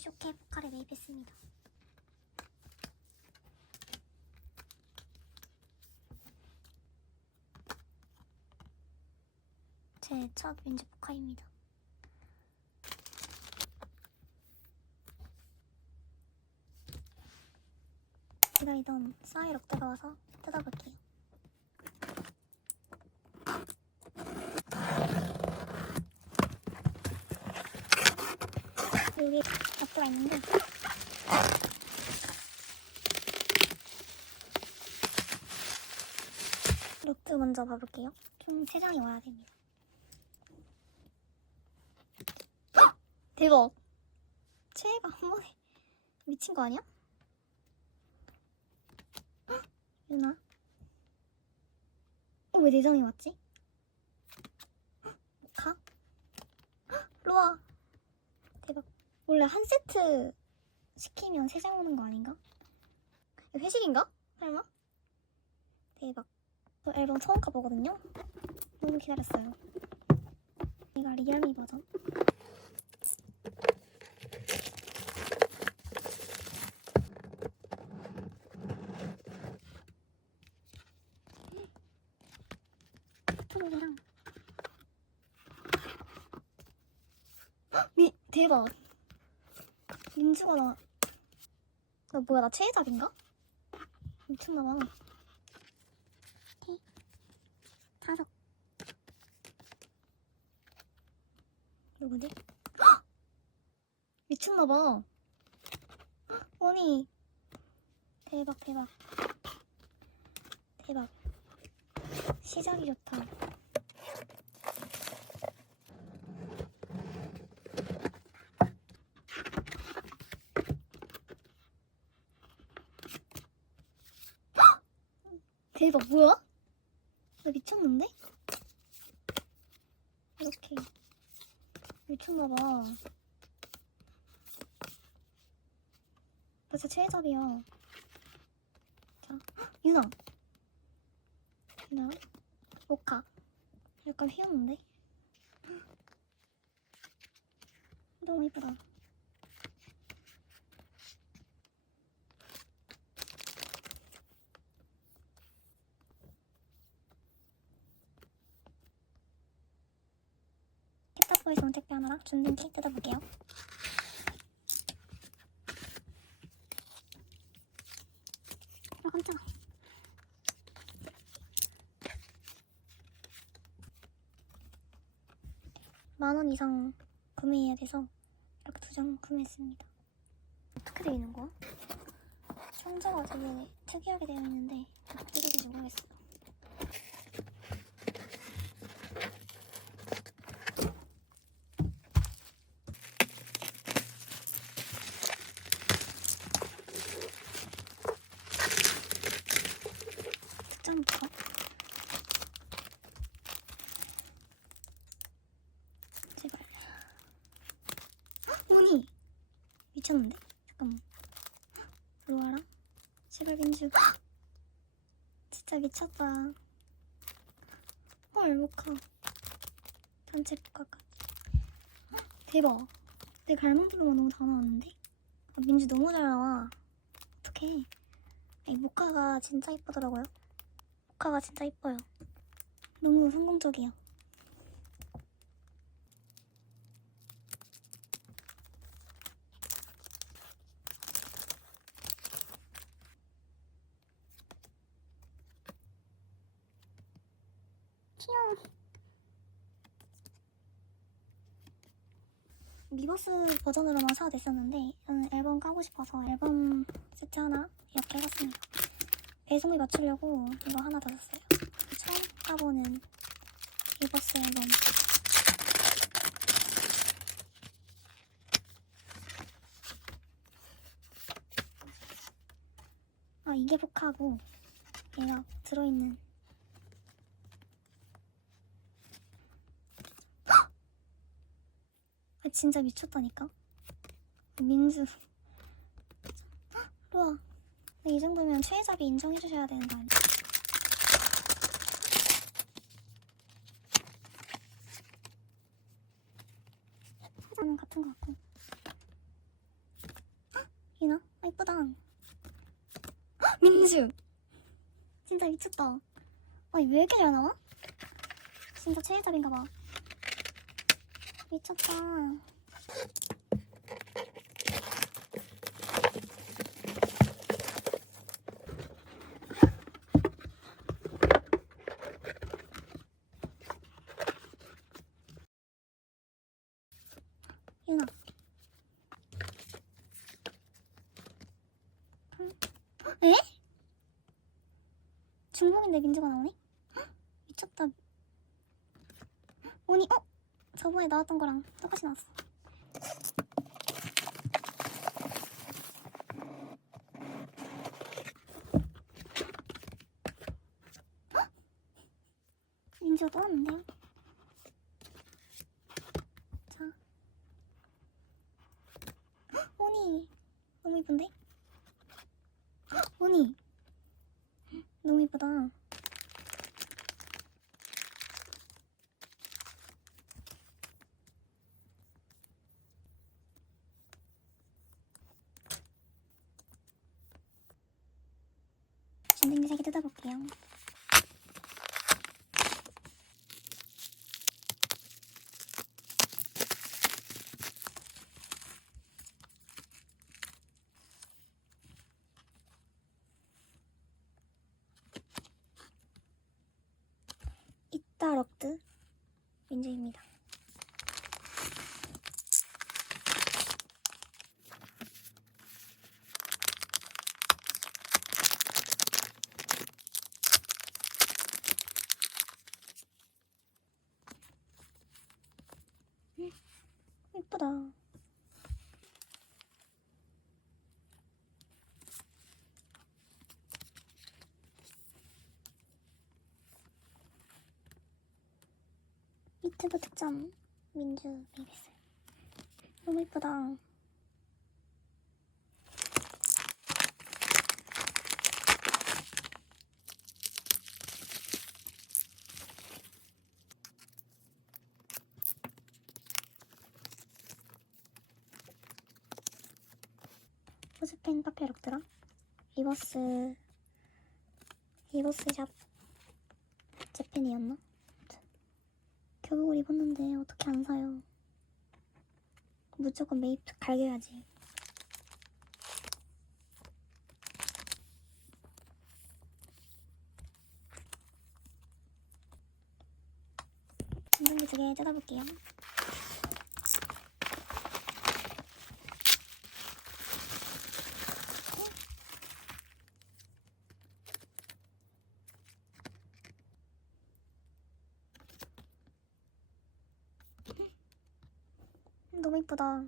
쇼케 포카를 매입했습니다. 제첫 윈즈 포카입니다. 기다리던 사이 럭드가 와서 뜯어볼게요. 여기 럭드가 있는데 럭드 먼저 봐볼게요. 총 3장이 와야 됩니다. 헉! 대박! 최애가 한 번에 미친 거 아니야? 헉! 유나? 어, 왜 4장이 왔지? 헉! 로아! 원래 한 세트 시키면 3장 오는 거 아닌가? 회식인가? 설마? 대박. 저 앨범 처음 가보거든요? 너무 기다렸어요. 이가 리얼미 버전. 미 대박 민주가 나, 나 뭐야 나 최애작인가? 미쳤나봐 다섯. 누구지? 헉! 미쳤나봐. 헉, 아니. 대박 대박. 대박. 시작이 좋다 대박 뭐야? 나 미쳤는데? 이렇게. 미쳤나봐. 나 진짜 최애잡이야. 자 헉, 유나. 유나 모카. 약간 휘었는데? 너무 이쁘다 캡타보에서 온 택배 하나랑 준등기 뜯어볼게요. 아 깜짝아. 만원 이상 구매해야 돼서 이렇게 두 장 구매했습니다. 어떻게 되어 있는 거야? 상자가 되게 특이하게 되어 있는데 어떻게 되는지 모르겠어. 득점부터 제발 헉, 오니 미쳤는데? 잠깐만 헉, 로아랑 민주 헉! 진짜 미쳤다 헐 모카 단체 국가까지 헉, 대박 내 갈망부로만 너무 다 나왔는데? 아, 민주 너무 잘 나와 어떡해 이 모카가 진짜 이쁘더라고요 모카가 진짜 이뻐요. 너무 성공적이야. 귀여워. 미버스 버전으로만 사도 됐었는데 저는 앨범 까고 싶어서 앨범 세트 하나 이렇게 해봤습니다. 배송비 맞추려고 이거 하나 더 샀어요. 처음 까보는 리버스 앨범. 아 이게 복하고 얘가 들어있는 진짜 미쳤다니까? 민주. 로아. 근데 이 정도면 최애잡이 인정해주셔야 되는 거 아니야? 화장은 같은 거 같고. 헉, 이나? 아, 이쁘다. 민주! 진짜 미쳤다. 아니, 왜 이렇게 잘 나와? 진짜 최애잡인가 봐. 미쳤다. 에? 중복인데 민주가 나오네? 헉, 미쳤다. 오니, 어? 저번에 나왔던 거랑 똑같이 나왔어. 헉! 민주가 또 왔는데요? 자. 헉, 오니, 너무 이쁜데? 헉, 오니. 너무 이쁘다. 전등기 색이 뜯어볼게요. 이따 럭드 민주입니다. 예쁘다. 유튜브 특전 민주 베이비스 너무 예쁘다 포즈펜 파페록드랑 리버스 리버스샵 재팬이었나? 교복을 입었는데 어떻게 안 사요? 무조건 매입 갈겨야지. 전등기 두개 뜯어볼게요. 이쁘다.